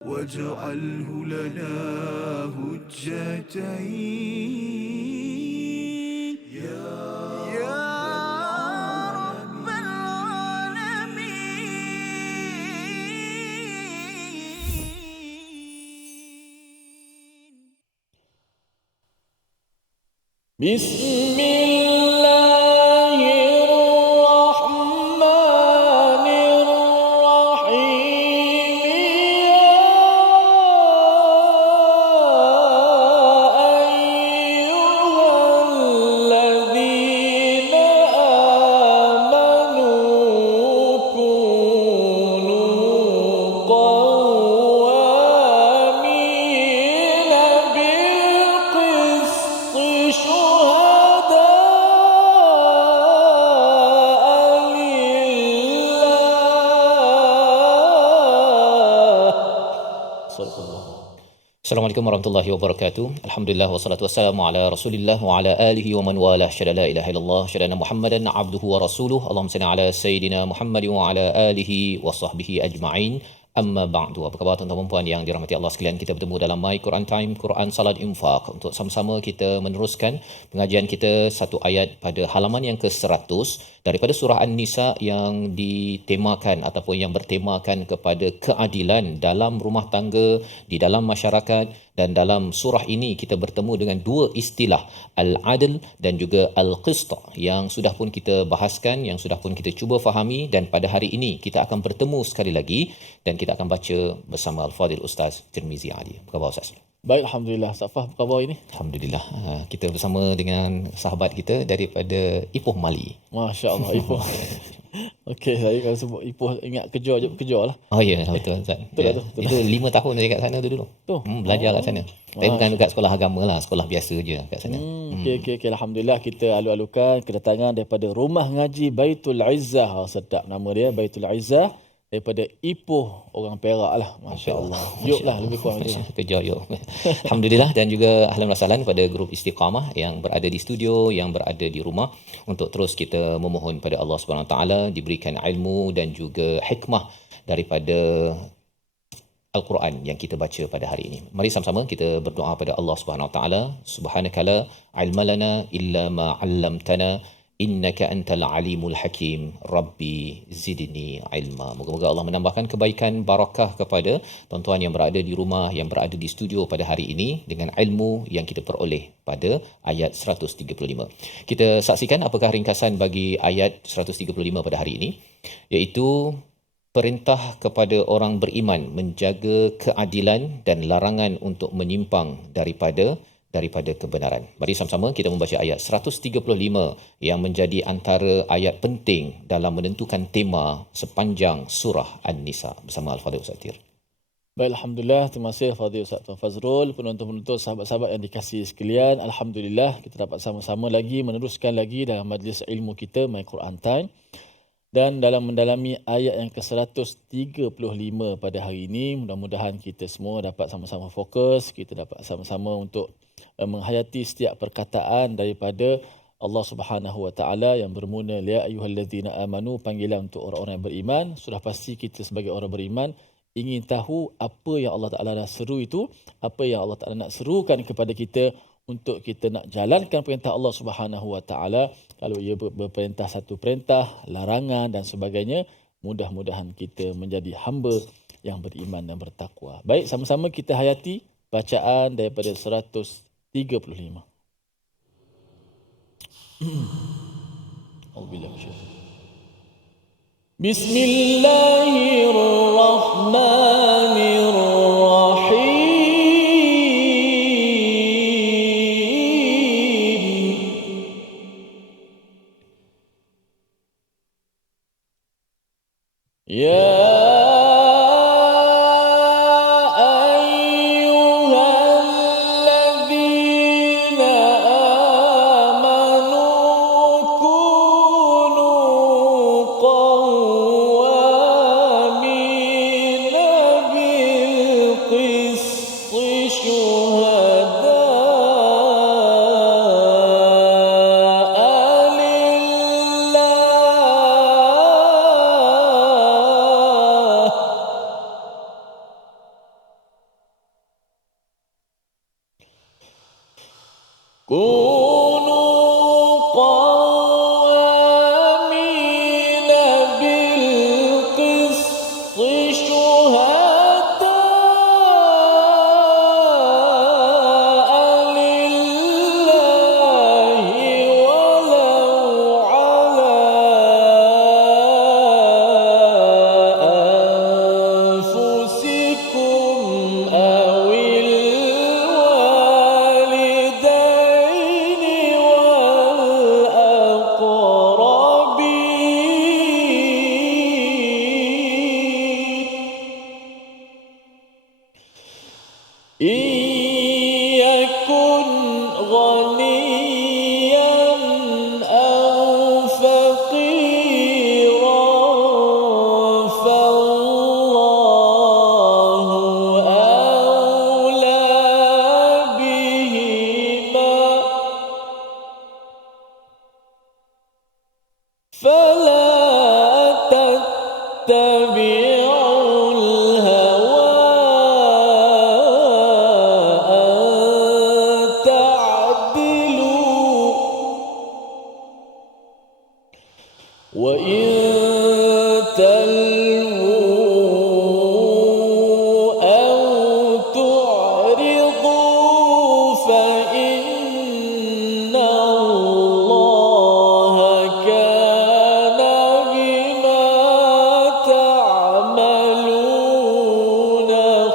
واجعله لنا هجتين يا رب العالمين. بسم الله الرحمن الرحيم يا أيها الذين آمنوا كونوا قوامين بالقسط شهداء لله. صدق الله. Assalamualaikum warahmatullahi wabarakatuh. Alhamdulillah wassalatu wassalamu ala Rasulillah wa ala alihi wa man walah. Syada la ilaha illallah, syada Muhammadan abduhu wa rasuluhu. Allahumma salli ala sayidina Muhammad wa ala alihi wa sahbihi ajma'in. Amma ba'du. Apa khabar tuan-tuan dan puan yang dirahmati Allah sekalian? Kita bertemu dalam My Quran Time, Quran Salat Infaq untuk sama-sama kita meneruskan pengajian kita satu ayat pada halaman yang ke-100 daripada surah An-Nisa yang ditemakan ataupun yang bertemakan kepada keadilan dalam rumah tangga, di dalam masyarakat. Dan dalam surah ini kita bertemu dengan dua istilah, Al-Adl dan juga Al-Qist, yang sudah pun kita bahaskan, yang sudah pun kita cuba fahami, dan pada hari ini kita akan bertemu sekali lagi dan kita akan baca bersama Al-Fadhil Ustaz Tirmizi Ali. Apa khabar Ustaz? Baik, Alhamdulillah. Safah, apa khabar ini? Alhamdulillah. Kita bersama dengan sahabat kita daripada Ipoh Mali. Masya Allah, Ipoh. Okey, saya kalau sebut Ipoh ingat kejar je, kejar lah. Oh ya, betul Ustaz. Betul Ya. lah tu, betul. Itu 5 tahun saya kat sana tu dulu. Tu. Belajar kat sana. Tapi bukan dekat sekolah agama lah, sekolah biasa je kat sana. Okey. Alhamdulillah kita alu-alukan kedatangan daripada Rumah Ngaji Baitul Izzah. Oh, sedap nama dia, Baitul Izzah. Daripada Ipoh, orang Perak lah. Masya Allah. Yuk lah, lebih kurang macam tu. Kejar yuk. Alhamdulillah, dan juga ahlan wa sahlan pada grup Istiqamah yang berada di studio, yang berada di rumah, untuk terus kita memohon pada Allah Subhanahu Wa Taala diberikan ilmu dan juga hikmah daripada Al-Quran yang kita baca pada hari ini. Mari sama-sama kita berdoa pada Allah Subhanahu Wa Taala. Subhanakala ilma lana illa ma 'allamtana innaka antal alimul hakim. Rabbi zidni ilma. Moga-moga Allah menambahkan kebaikan, barakah kepada tuan-tuan yang berada di rumah, yang berada di studio pada hari ini dengan ilmu yang kita peroleh pada ayat 135. Kita saksikan apakah ringkasan bagi ayat 135 pada hari ini, iaitu perintah kepada orang beriman menjaga keadilan dan larangan untuk menyimpang daripada kebenaran. Mari sama-sama kita membaca ayat 135 yang menjadi antara ayat penting dalam menentukan tema sepanjang surah An-Nisa bersama Al-Fadhil Ustaz Tir. Baik, Alhamdulillah. Terima kasih Fadhil Ustaz Tuan Fazrul, penonton-penonton, sahabat-sahabat yang dikasihi sekalian. Alhamdulillah kita dapat sama-sama lagi meneruskan lagi dalam majlis ilmu kita My Quran Time. Dan dalam mendalami ayat yang ke-135 pada hari ini, mudah-mudahan kita semua dapat sama-sama fokus, kita dapat sama-sama untuk menghayati setiap perkataan daripada Allah Subhanahu Wa Taala yang bermula ya ayyuhallazina amanu, panggilan untuk orang-orang yang beriman. Sudah pasti kita sebagai orang beriman ingin tahu apa yang Allah Taala dah seru itu, apa yang Allah Taala nak serukan kepada kita untuk kita nak jalankan perintah Allah Subhanahu Wa Taala. Kalau ia berperintah satu perintah, larangan dan sebagainya, mudah-mudahan kita menjadi hamba yang beriman dan bertakwa. Baik, sama-sama kita hayati bacaan daripada 135. Bismillahirrahmanirrahim. Ya كونوا قوامين بالقسط شهداء لله ولو على أنفسكم أو الوالدين والأقربين إن يكن غنيا أو فقيرا فالله أولى بهما فلا تتبعوا الهوى أن تعدلوا وإن تلووا أو تعرضوا فإن الله كان بما تعملون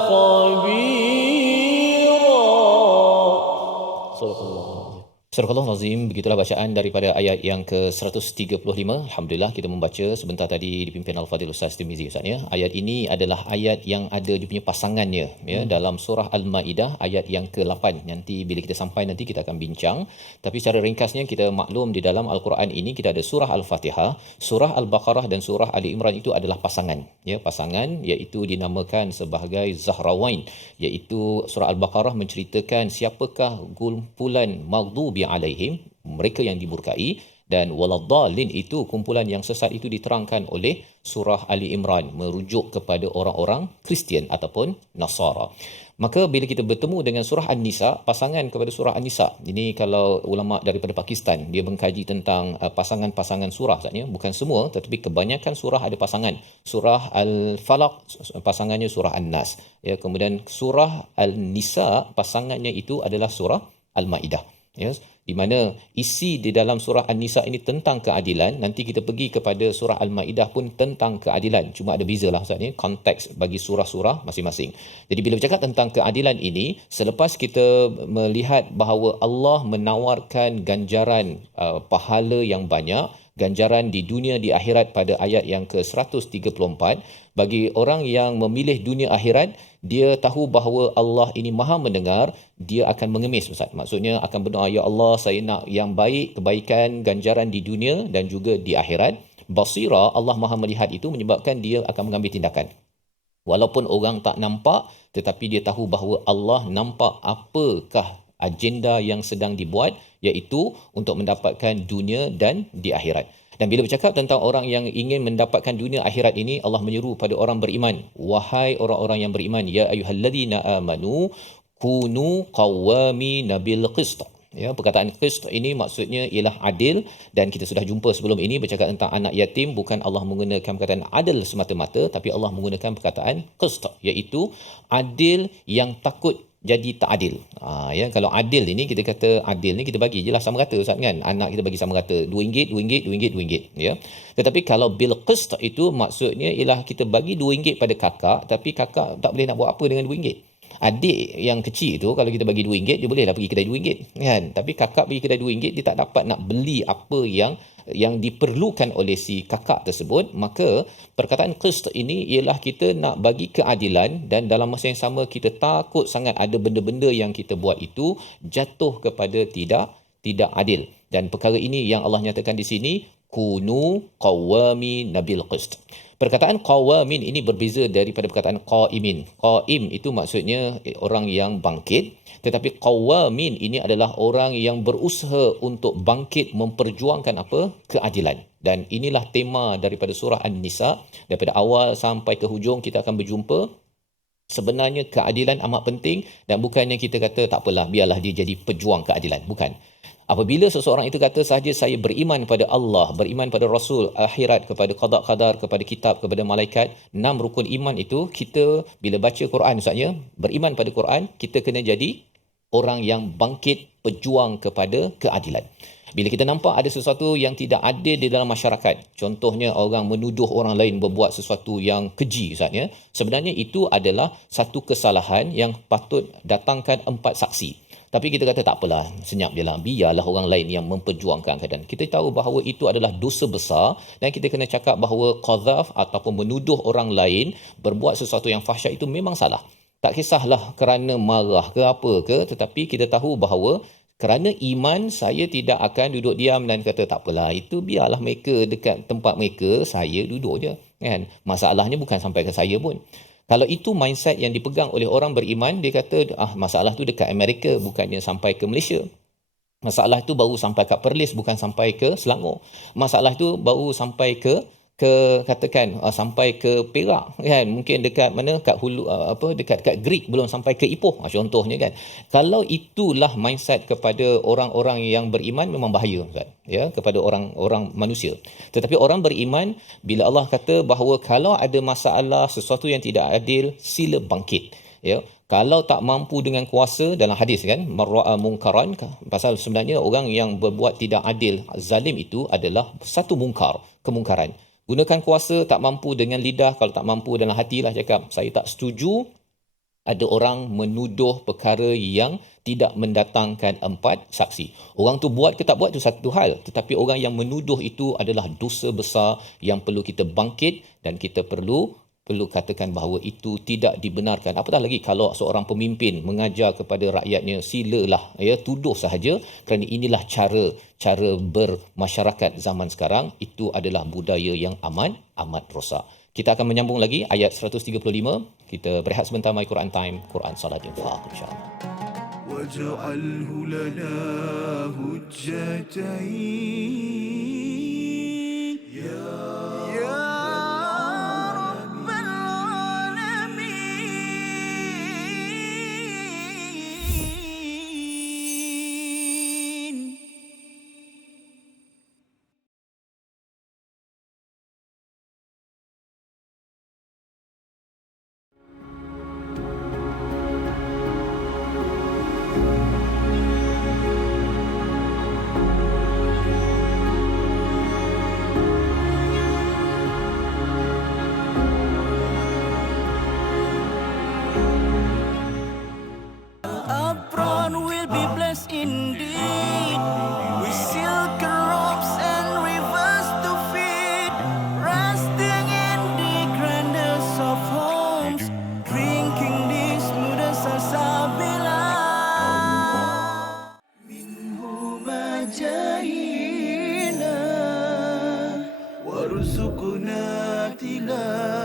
خبيرا. صدق الله العظيم. Surah Al-Azim, begitulah bacaan daripada ayat yang ke-135. Alhamdulillah kita membaca sebentar tadi dipimpin Al-Fadhil Ustaz Tirmizi Ustaz ya. Ayat ini adalah ayat yang ada dia punya pasangannya ya dalam surah Al-Maidah ayat yang ke-8. Nanti bila kita sampai nanti kita akan bincang. Tapi secara ringkasnya kita maklum di dalam Al-Quran ini kita ada surah Al-Fatihah, surah Al-Baqarah dan surah Ali Imran itu adalah pasangan. Ya, pasangan iaitu dinamakan sebagai Zahrawain, iaitu surah Al-Baqarah menceritakan siapakah kumpulan maghdubi alaihim, mereka yang dimurkai, dan waladdallin itu kumpulan yang sesat itu diterangkan oleh surah Ali Imran merujuk kepada orang-orang Kristian ataupun Nasara. Maka bila kita bertemu dengan surah An-Nisa, pasangan kepada surah An-Nisa. Ini kalau ulama daripada Pakistan dia mengkaji tentang pasangan-pasangan surah Ustaz ya. Bukan semua tetapi kebanyakan surah ada pasangan. Surah Al-Falaq pasangannya surah An-Nas. Ya, kemudian surah An-Nisa pasangannya itu adalah surah Al-Maidah. Ya, di mana isi di dalam surah An-Nisa ini tentang keadilan. Nanti kita pergi kepada surah Al-Maidah pun tentang keadilan. Cuma ada bezalah Ustaz ni konteks bagi surah-surah masing-masing. Jadi bila bercakap tentang keadilan ini, selepas kita melihat bahawa Allah menawarkan ganjaran pahala yang banyak, ganjaran di dunia di akhirat pada ayat yang ke-134, bagi orang yang memilih dunia akhirat, dia tahu bahawa Allah ini Maha mendengar, dia akan mengemis Ustaz. Maksudnya akan berdoa, ya Allah, saya nak yang baik, kebaikan, ganjaran di dunia dan juga di akhirat. Basira, Allah Maha melihat itu menyebabkan dia akan mengambil tindakan. Walaupun orang tak nampak, tetapi dia tahu bahawa Allah nampak apakah agenda yang sedang dibuat, iaitu untuk mendapatkan dunia dan di akhirat. Dan bila bercakap tentang orang yang ingin mendapatkan dunia akhirat ini, Allah menyeru pada orang beriman, wahai orang-orang yang beriman, ya ayyuhallazina amanu kunu qawwamina bil qist. Ya, perkataan qist ini maksudnya ialah adil, dan kita sudah jumpa sebelum ini bercakap tentang anak yatim, bukan Allah menggunakan perkataan adil semata-mata, tapi Allah menggunakan perkataan qist, iaitu adil yang takut jadi tak adil. Ya, kalau adil ini kita kata adil ni kita bagi jelah sama rata Ustaz kan. Anak kita bagi sama rata RM2, RM2, RM2, RM2 ya. Tetapi kalau bil qist itu maksudnya ialah kita bagi RM2 pada kakak, tapi kakak tak boleh nak buat apa dengan RM2. Adik yang kecil tu kalau kita bagi RM2 dia bolehlah pergi kedai RM2 kan. Tapi kakak pergi kedai RM2 dia tak dapat nak beli apa yang diperlukan oleh si kakak tersebut. Maka perkataan qist ini ialah kita nak bagi keadilan, dan dalam masa yang sama kita takut sangat ada benda-benda yang kita buat itu jatuh kepada tidak adil. Dan perkara ini yang Allah nyatakan di sini, kunu qawamin bil qist. Perkataan qawamin ini berbeza daripada perkataan qaimin. Qaim itu maksudnya orang yang bangkit, tetapi qawamin ini adalah orang yang berusaha untuk bangkit memperjuangkan apa? Keadilan. Dan inilah tema daripada surah An-Nisa. Daripada awal sampai ke hujung kita akan berjumpa Sebenarnya keadilan amat penting dan bukannya kita kata tak apalah, biarlah dia jadi pejuang keadilan. Bukan. Apabila seseorang itu kata sahaja saya beriman pada Allah, beriman pada Rasul, akhirat, kepada qada qadar, kepada kitab, kepada malaikat, 6 rukun iman itu, kita bila baca Quran Ustaznya, beriman pada Quran, kita kena jadi orang yang bangkit pejuang kepada keadilan. Bila kita nampak ada sesuatu yang tidak adil di dalam masyarakat, contohnya orang menuduh orang lain berbuat sesuatu yang keji Ustaznya, sebenarnya itu adalah satu kesalahan yang patut datangkan 4 saksi. Tapi kita kata tak apalah, senyap je lah, biarlah orang lain yang memperjuangkan keadaan. Kita tahu bahawa itu adalah dosa besar dan kita kena cakap bahawa qadhaf ataupun menuduh orang lain berbuat sesuatu yang fahsyat itu memang salah. Tak kisahlah kerana marah ke apa ke, tetapi kita tahu bahawa kerana iman saya tidak akan duduk diam dan kata tak apalah, itu biarlah mereka dekat tempat mereka, saya duduk je kan. Masalahnya bukan sampai ke saya pun. Kalau itu mindset yang dipegang oleh orang beriman, dia kata masalah tu dekat Amerika, bukannya sampai ke Malaysia. Masalah tu baru sampai kat Perlis, bukan sampai ke Selangor. Masalah tu baru sampai ke katakan sampai ke Perak kan, mungkin dekat mana, kat hulu dekat Greek, belum sampai ke Ipoh contohnya kan. Kalau itulah mindset kepada orang-orang yang beriman, memang bahaya kan, ya, kepada orang-orang manusia. Tetapi orang beriman, bila Allah kata bahawa kalau ada masalah, sesuatu yang tidak adil, sila bangkit, ya. Kalau tak mampu dengan kuasa, dalam hadis kan, marra'a mungkaran, pasal sebenarnya orang yang berbuat tidak adil, zalim itu adalah satu mungkar, kemungkaran. Gunakan kuasa, tak mampu dengan lidah, kalau tak mampu dalam hatilah cakap saya tak setuju. Ada orang menuduh perkara yang tidak mendatangkan 4 saksi. Orang tu buat ke tak buat tu satu hal, tetapi orang yang menuduh itu adalah dosa besar yang perlu kita bangkit dan kita perlu katakan bahawa itu tidak dibenarkan. Apatah lagi kalau seorang pemimpin mengajar kepada rakyatnya, silalah ya, tuduh sahaja, kerana inilah cara bermasyarakat zaman sekarang. Itu adalah budaya yang amat rosak. Kita akan menyambung lagi ayat 135. Kita berehat sebentar. My Quran Time, Quran Salat Infaq, insya-Allah. Waj'alhu lana hujjatain ya indeed, with silken ropes and rivers to feed, resting in the grandest of homes, drinking the smoothest salsabila. Minhu majahina, warzuqna tilawatahu.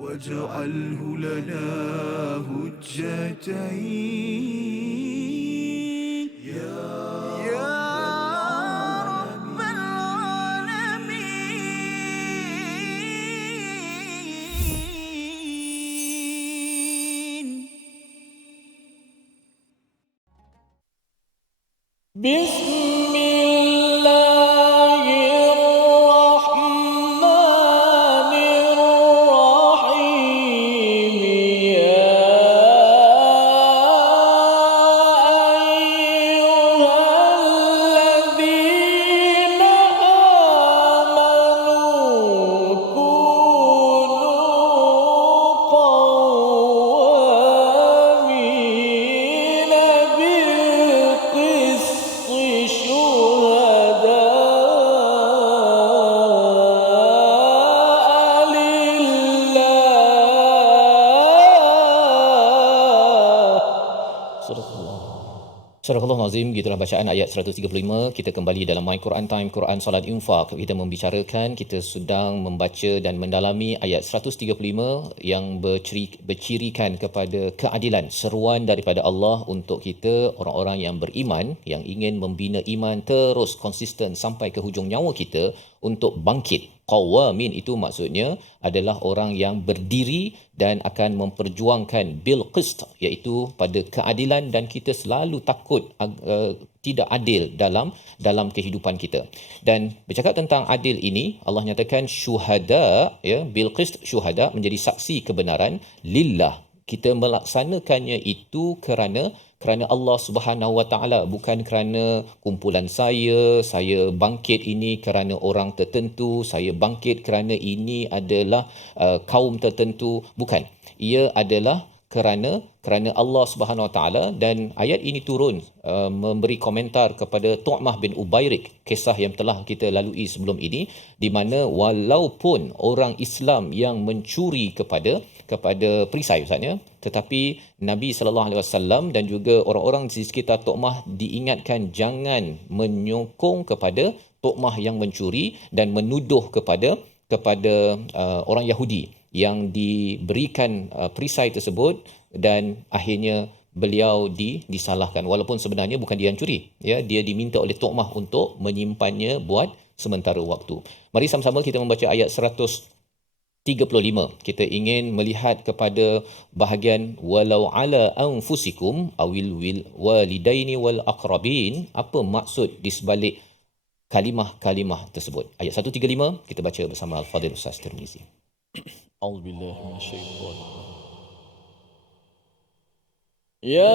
واجعله لنا هجتين يا رب العالمين. بسم الله Surah Al-Nazim, gitulah bacaan ayat 135. Kita kembali dalam My Quran Time, Quran Salat Infak. Kita membicarakan, kita sedang membaca dan mendalami ayat 135 yang bercirikan kepada keadilan. Seruan daripada Allah untuk kita, orang-orang yang beriman, yang ingin membina iman terus konsisten sampai ke hujung nyawa kita untuk bangkit. Qawamin itu maksudnya adalah orang yang berdiri dan akan memperjuangkan bil qist, iaitu pada keadilan, dan kita selalu takut tidak adil dalam kehidupan kita. Dan bercakap tentang adil ini, Allah nyatakan syuhada, ya, bil qist, syuhada menjadi saksi kebenaran lillah. Kita melaksanakannya itu kerana Allah Subhanahu Wa Taala, bukan kerana kumpulan saya bangkit ini kerana orang tertentu, saya bangkit kerana ini adalah kaum tertentu, bukan. Ia adalah kerana Allah Subhanahu Wa Taala. Dan ayat ini turun memberi komentar kepada Tu'mah bin Ubairik, kisah yang telah kita lalui sebelum ini, di mana walaupun orang Islam yang mencuri kepada perisai Ustaznya, tetapi Nabi sallallahu alaihi wasallam dan juga orang-orang di sekitar Tu'mah diingatkan jangan menyokong kepada Tu'mah yang mencuri dan menuduh kepada orang Yahudi yang diberikan perisai tersebut, dan akhirnya beliau disalahkan, walaupun sebenarnya bukan dia yang curi, ya, dia diminta oleh Tu'mah untuk menyimpannya buat sementara waktu. Mari sama-sama kita membaca ayat 135. Kita ingin melihat kepada bahagian walau ala anfusikum awil walidaini wal aqrabin. Apa maksud di sebalik kalimah-kalimah tersebut? Ayat 135 kita baca bersama Al-Fadhil Ustaz Tirmizi. A'udzubillahi minasyaitonir Ya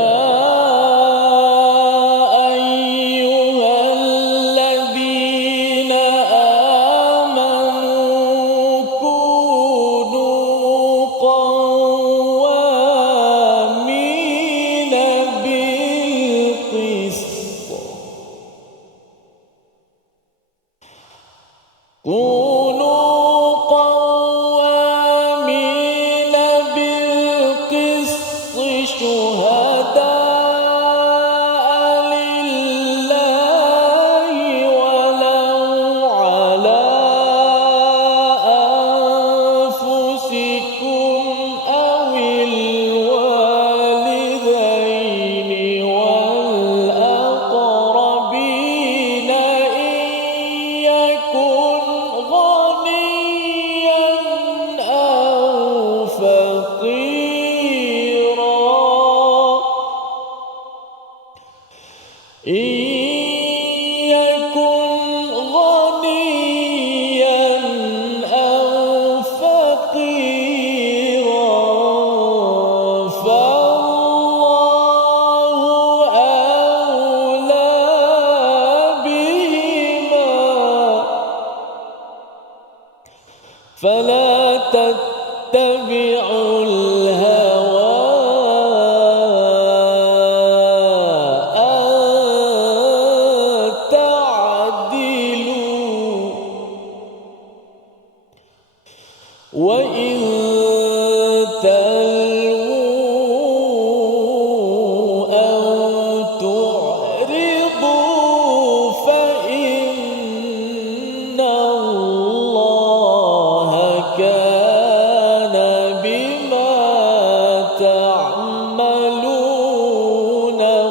ayyuhalladzina amanu kunu qawwamina bil qist. Kunu qawwamina bil qist syuhada'a lillahi walau ala anfusikum awil walidaini wal aqrabina in yakun ghaniyan aw faqira. إن يكن غنيا أو فقيرا فالله أولى بهما فلا تتبعوا الهوى وَإِن تَلْوُوا أَوْ تُعْرِضُوا فَإِنَّ اللَّهَ كَانَ بِمَا تَعْمَلُونَ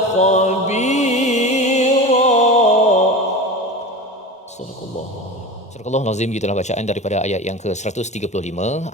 خَبِيرًا. Sadaqallah. Surah Al-Nazim, gitulah bacaan daripada ayat yang ke-135.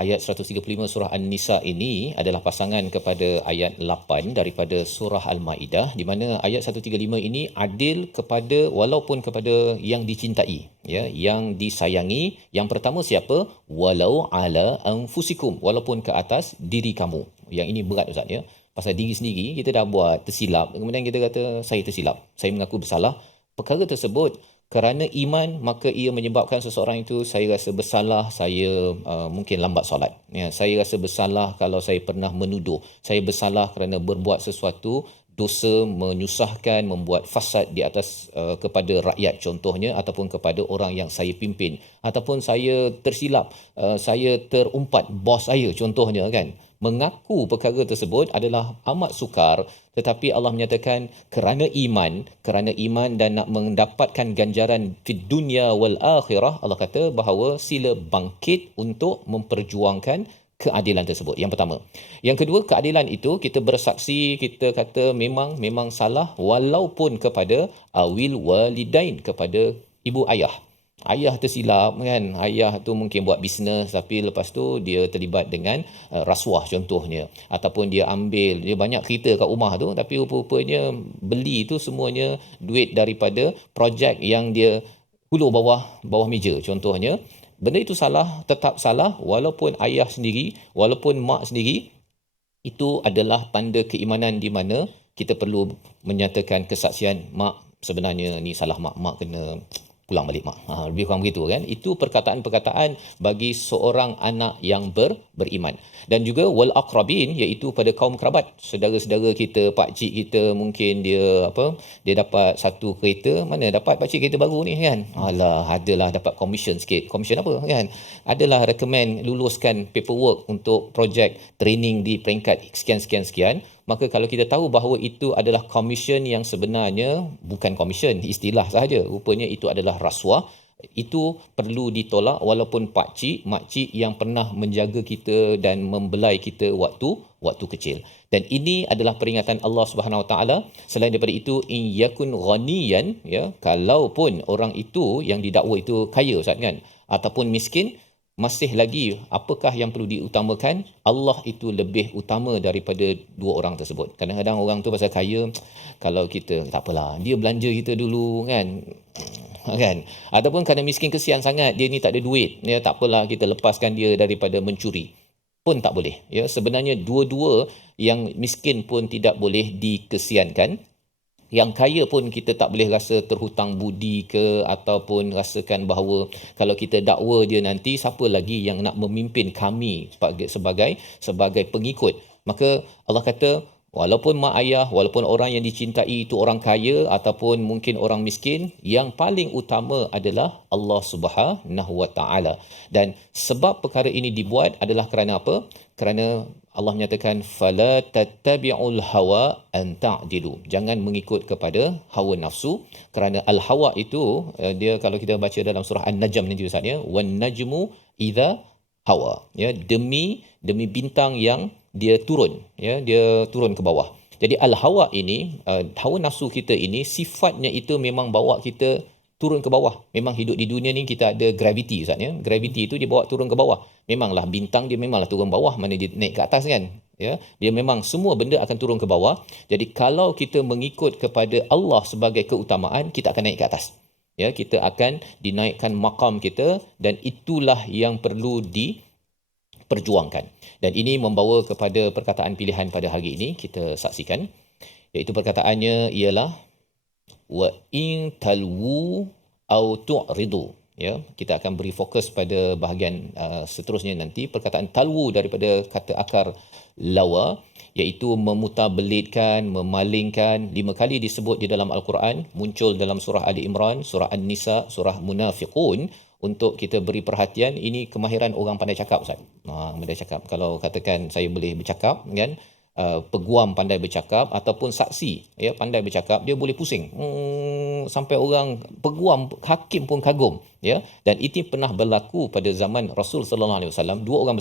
Ayat 135 surah An-Nisa ini adalah pasangan kepada ayat 8 daripada surah Al-Maidah, di mana ayat 135 ini adil kepada, walaupun kepada yang dicintai, ya, yang disayangi. Yang pertama siapa? Walau ala anfusikum, walaupun ke atas diri kamu. Yang ini berat Ustaz, ya. Pasal diri sendiri kita dah buat tersilap, kemudian kita kata saya tersilap, saya mengaku bersalah. Perkara tersebut kerana iman, maka ia menyebabkan seseorang itu, saya rasa bersalah, saya mungkin lambat solat, ya, saya rasa bersalah kalau saya pernah menuduh, saya bersalah kerana berbuat sesuatu dosa, menyusahkan, membuat fasad di atas kepada rakyat contohnya, ataupun kepada orang yang saya pimpin, ataupun saya tersilap, saya terumpat bos saya contohnya kan. Mengaku perkara tersebut adalah amat sukar, tetapi Allah menyatakan kerana iman dan nak mendapatkan ganjaran fid dunya wal akhirah, Allah kata bahawa sila bangkit untuk memperjuangkan keadilan tersebut. Yang pertama. Yang kedua, keadilan itu kita bersaksi, kita kata memang salah walaupun kepada awil walidain, kepada ibu ayah. Ayah tersilap kan, ayah tu mungkin buat bisnes tapi lepas tu dia terlibat dengan rasuah contohnya, ataupun dia banyak kereta kat rumah tu tapi rupa-rupanya beli tu semuanya duit daripada projek yang dia hulur bawah meja contohnya. Benda itu salah, tetap salah walaupun ayah sendiri, walaupun mak sendiri. Itu adalah tanda keimanan di mana kita perlu menyatakan kesaksian, mak sebenarnya ni salah mak kena pulang balik mak. Lebih kurang begitu kan. Itu perkataan-perkataan bagi seorang anak yang beriman. Dan juga wal aqrabin, iaitu pada kaum kerabat, saudara-saudara kita, pak cik kita, mungkin dia dapat satu kereta, mana dapat pak cik kereta baru ni kan. Alah, adalah dapat komisen sikit. Komisen apa kan? Adalah recommend luluskan paperwork untuk projek training di peringkat sekian. Maka kalau kita tahu bahawa itu adalah komisen yang sebenarnya bukan komisen, istilah sahaja, rupanya itu adalah rasuah, itu perlu ditolak walaupun pakcik, makcik yang pernah menjaga kita dan membelai kita waktu kecil. Dan ini adalah peringatan Allah Subhanahu Wa Taala. Selain daripada itu, in yakun ghaniyan, ya, kalaupun orang itu yang didakwa itu kaya Ustaz kan, ataupun miskin, masih lagi apakah yang perlu diutamakan? Allah itu lebih utama daripada dua orang tersebut. Kadang-kadang orang tu pasal kaya, kalau kita tak apalah, dia belanja kita dulu kan, ataupun kerana miskin kesian sangat, dia ni tak ada duit, ya tak apalah, kita lepaskan dia daripada mencuri, pun tak boleh. Ya, sebenarnya dua-dua, yang miskin pun tidak boleh dikesiankan, yang kaya pun kita tak boleh rasa terhutang budi ke, ataupun rasakan bahawa kalau kita dakwa dia nanti, siapa lagi yang nak memimpin kami sebagai pengikut. Maka Allah kata walaupun mak ayah, walaupun orang yang dicintai itu orang kaya ataupun mungkin orang miskin, yang paling utama adalah Allah Subhanahu Wa Taala. Dan sebab perkara ini dibuat adalah kerana apa? Kerana Allah menyatakan fala tattabi'ul hawa an ta'dilu. Jangan mengikut kepada hawa nafsu, kerana al-hawa itu dia kalau kita baca dalam surah An-Najm nanti Ustaz ya, wan najmu idza hawa, ya, demi bintang yang dia turun, ya, dia turun ke bawah. Jadi al-hawa ini, hawa nafsu kita ini sifatnya itu memang bawa kita turun ke bawah. Memang hidup di dunia ni kita ada gravity Ustaz ya. Gravity itu dia bawa turun ke bawah. Memanglah bintang dia memanglah turun bawah, mana dia naik ke atas kan. Ya, dia memang semua benda akan turun ke bawah. Jadi kalau kita mengikut kepada Allah sebagai keutamaan, kita akan naik ke atas. Ya, kita akan dinaikkan maqam kita, dan itulah yang perlu diperjuangkan. Dan ini membawa kepada perkataan pilihan pada hari ini, kita saksikan, iaitu perkataannya ialah wa in talwu au tu'ridu. Ya, kita akan beri fokus pada bahagian seterusnya nanti. Perkataan talwu daripada kata akar lawa, iaitu memutabelitkan, memalingkan. 5 kali disebut di dalam Al-Quran, muncul dalam surah Ali Imran, surah An-Nisa, surah Munafiqun. Untuk kita beri perhatian, ini kemahiran orang pandai cakap Ustaz. Pandai cakap. Kalau katakan saya boleh bercakap kan, peguam pandai bercakap, ataupun saksi ya pandai bercakap, dia boleh pusing sampai orang peguam, hakim pun kagum, ya. Dan itu pernah berlaku pada zaman Rasul sallallahu alaihi wasallam. Dua orang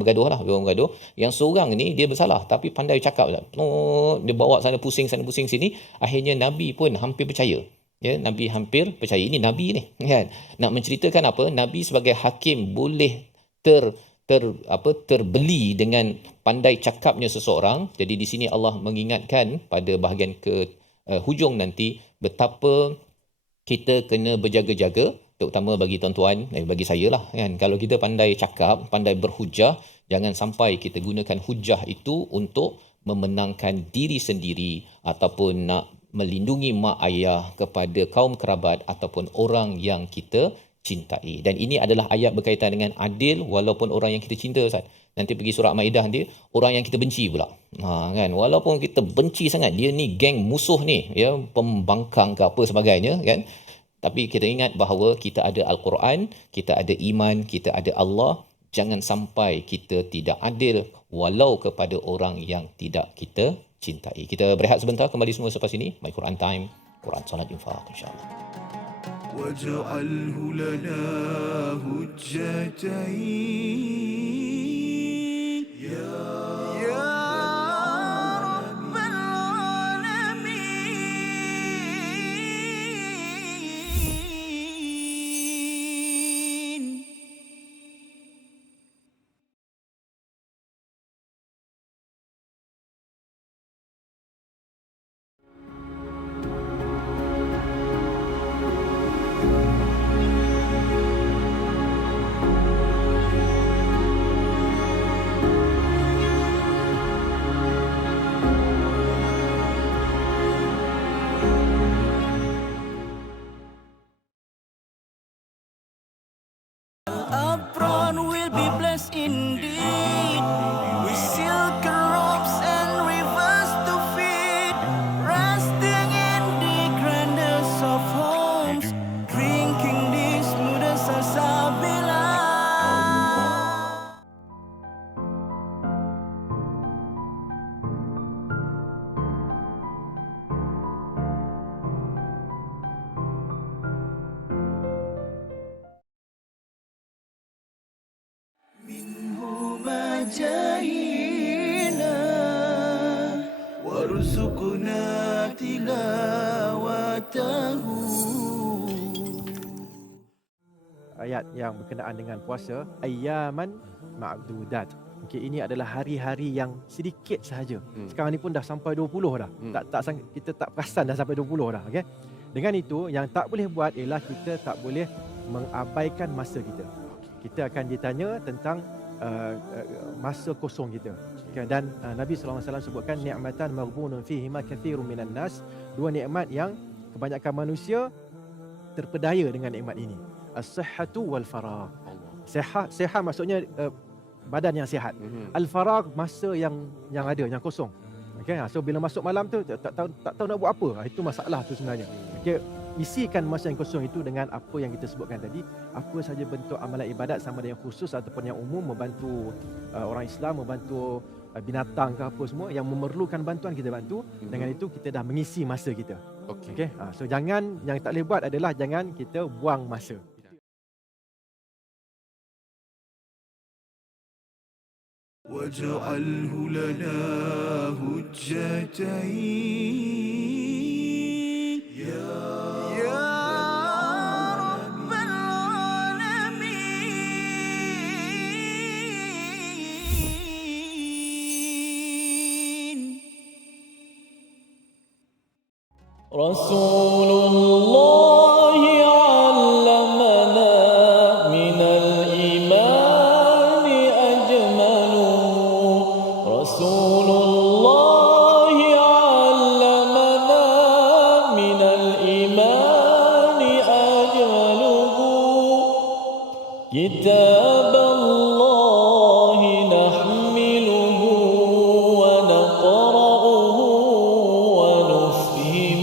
bergaduh. Yang seorang ni dia bersalah tapi pandai cakap, dia bawa sana pusing sini, akhirnya Nabi pun hampir percaya. Ya, Nabi hampir percaya. Ini Nabi ni kan, nak menceritakan apa? Nabi sebagai hakim boleh terbeli dengan pandai cakapnya seseorang. Jadi di sini Allah mengingatkan pada bahagian hujung nanti betapa kita kena berjaga-jaga, terutama bagi tuan-tuan, bagi saya lah kan. Kalau kita pandai cakap, pandai berhujah, jangan sampai kita gunakan hujah itu untuk memenangkan diri sendiri ataupun nak melindungi mak ayah kepada kaum kerabat ataupun orang yang kita cintai. Dan ini adalah ayat berkaitan dengan adil walaupun orang yang kita cinta, Ustaz. Nanti pergi surah Maidah nanti, orang yang kita benci pula. Kan, walaupun kita benci sangat, dia ni geng musuh ni, ya, pembangkang ke apa sebagainya, kan. Tapi kita ingat bahawa kita ada Al-Quran, kita ada iman, kita ada Allah. Jangan sampai kita tidak adil walau kepada orang yang tidak kita cintai. Kita berehat sebentar, kembali semua selepas ini. My Quran Time, Quran Salat Infaq, insyaAllah. واجعله لنا هجتين يا رب العالمين. Apron will be blessed indeed with silk robes and rivers to feed, resting in the grandest of homes, drinking the smoothest salsabila. جاهنا وارزقنا تلاوته. Ayat yang berkenaan dengan puasa, ayyaman ma'dudat. Okey, ini adalah hari-hari yang sedikit sahaja. Sekarang ni pun dah sampai 20 dah. Kita tak perasan dah sampai 20 dah, okey. Dengan itu, yang tak boleh buat ialah kita tak boleh mengabaikan masa kita. Kita akan ditanya tentang masa kosong kita. Okay, dan Nabi SAW sebutkan ni'matan maghbunun fihima kathirun minan nas, dua nikmat yang kebanyakan manusia terpedaya dengan nikmat ini. As-sihhatu wal faragh. Sihat maksudnya badan yang sihat. Al-faragh masa yang ada, yang kosong. Okay, so bila masuk malam tu tak tahu nak buat apa. Itu masalah tu sebenarnya. Okay, isikan masa yang kosong itu dengan apa yang kita sebutkan tadi. Apa saja bentuk amalan ibadat, sama ada yang khusus ataupun yang umum, membantu orang Islam, membantu binatang ke apa semua yang memerlukan bantuan, kita bantu. Dengan itu kita dah mengisi masa kita. Okay. So jangan, yang tak boleh buat adalah jangan kita buang masa. واجعله لنا هجتين يا رب العالمين. رسول الله علمنا من الإيمان أجمل. رسول الله علمنا من الإيمان أجمله. كتاب الله نحمله ونقرأه ونفهم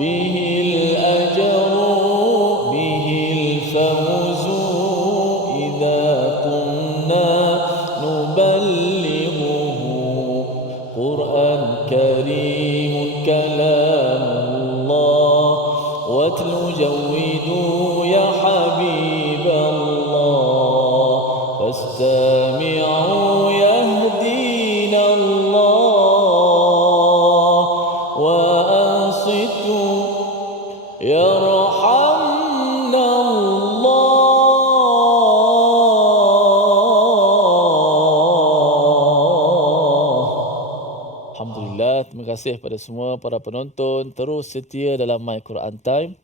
به الأجر به الفوز إذا كنا نبلغه. قرآن كريم كلام الله واتل جودوا يا حبيب الله فاستمعوا يهدينا الله وأنصتوا يرحمنا الله. Alhamdulillah, terima kasih kepada semua para penonton terus setia dalam My Quran Time.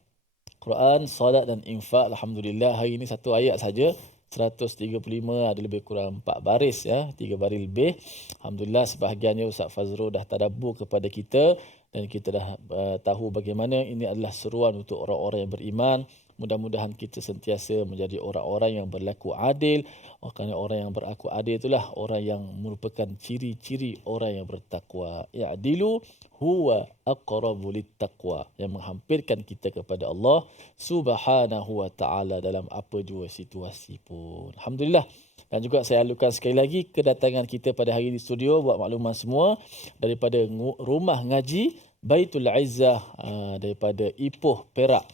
Quran, solat dan infak. Alhamdulillah, hari ini satu ayat saja, 135, ada lebih kurang 4 baris, ya, 3 baris lebih. Alhamdulillah, sebahagiannya Ustaz Fazrul dah tadabbur kepada kita dan kita dah tahu bagaimana ini adalah seruan untuk orang-orang yang beriman Mudah-mudahan kita sentiasa menjadi orang-orang yang berlaku adil. Kerana orang yang berlaku adil itulah orang yang merupakan ciri-ciri orang yang bertakwa. Ya'dilu huwa aqrabu littaqwa, yang menghampirkan kita kepada Allah Subhanahu wa taala dalam apa jua situasi pun. Alhamdulillah. Dan juga saya alukan sekali lagi kedatangan kita pada hari ini di studio buat makluman semua daripada rumah ngaji Baitul Izzah daripada Ipoh, Perak.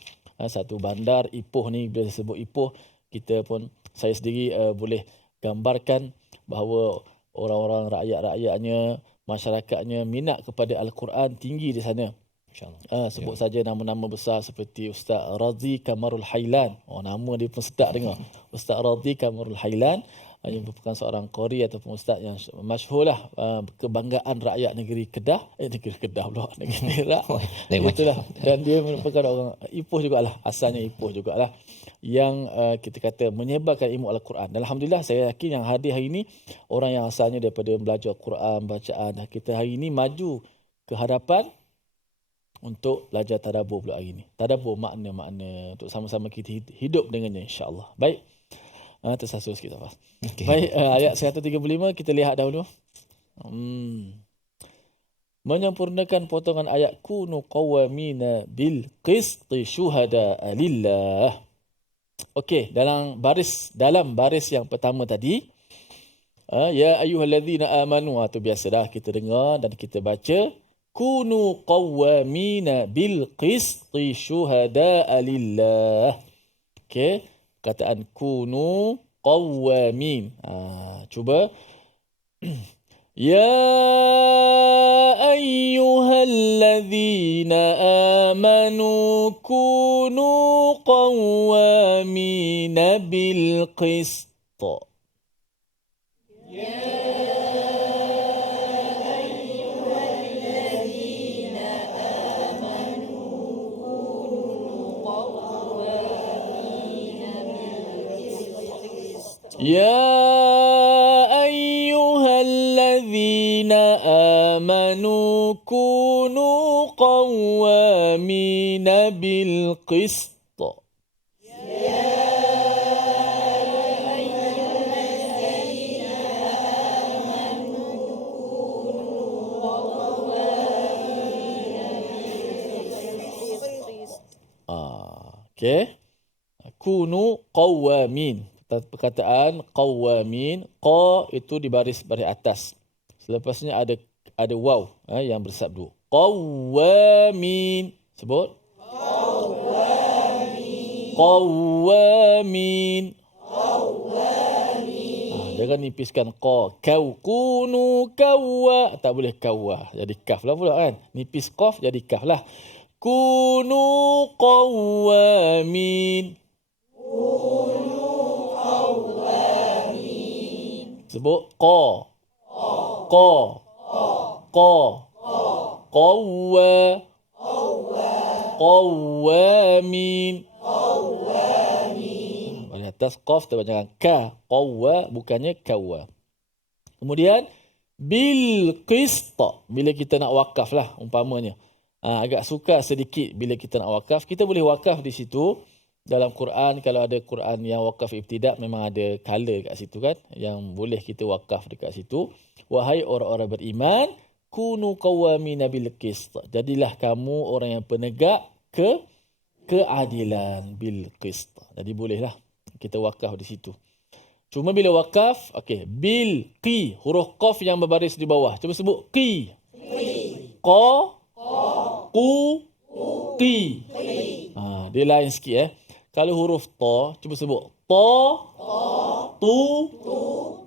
Satu bandar Ipoh ni, bila sebut Ipoh, kita pun, saya sendiri boleh gambarkan bahawa orang-orang rakyat-rakyatnya, masyarakatnya minat kepada Al-Quran tinggi di sana. InsyaAllah. Sebut saja nama-nama besar seperti Ustaz Radhi Kamarul Hailan. Nama dia pun sedap dengar. Ustaz Radhi Kamarul Hailan yang merupakan seorang qari ataupun ustaz yang masyhur lah, kebanggaan rakyat negeri Kedah, negeri Kedah pula, negeri Perak. Itulah. Dan dia merupakan orang Ipoh jugalah, asalnya Ipoh jugalah, yang kita kata menyebarkan ilmu Al-Quran. Dan Alhamdulillah, saya yakin yang hadir hari ini orang yang asalnya daripada belajar Quran, bacaan. Kita hari ini maju ke hadapan untuk belajar tadabbur pula hari ini. Tadabbur makna-makna untuk sama-sama kita hidup dengannya, insya-Allah. Baik. Tersasul sikit apa. Okay. Baik, ayat 135 kita lihat dahulu. Menyempurnakan potongan ayat kunu qawamina bil qisti syuhada lillah. Okey, dalam baris yang pertama tadi, ya ayyuhallazina amanu, tu biasalah kita dengar dan kita baca kunu qawamina bil qisti syuhada lillah. Okey, kataan kunu qawwamin. Cuba. Ya ayyuhalladzina amanu kunu qawwamina bil qist. يا أيها الذين آمنوا كونوا قوامين بالقسط. Okay. Kunu qawamin. Perkataan qawamin, qa itu di baris atas. Selepasnya ada waw yang bersabdu. Qawamin. Sebut. Qawamin. Qawamin. Qawamin. Jangan nipiskan qa. Kau kunu kawwa. Tak boleh kawwa. Jadi kaf lah pula kan. Nipis qaf jadi kaf lah. Kunu qawamin. Sebut qa. Qa. Qa. Qawwa. Qawwamin. Pada atas qaf terbaca ka. Qawwa bukannya kawwa. Kemudian bil qist. Bila kita nak wakaf lah umpamanya. Agak sukar sedikit bila kita nak wakaf. Kita boleh wakaf di situ. Dalam Quran, kalau ada Quran yang wakaf ibtidak, memang ada color kat situ kan, yang boleh kita wakaf dekat situ. Wahai orang-orang beriman, kunu qawamina bil qist. Jadilah kamu orang yang penegak keadilan bil qist. Jadi bolehlah kita wakaf di situ. Cuma bila wakaf, okey, bil qi, huruf qaf yang berbaris di bawah. Cuba sebut qi. Qa, qu, qi. Dia lain sikit Kalau huruf ta, cuba sebut ta, tu,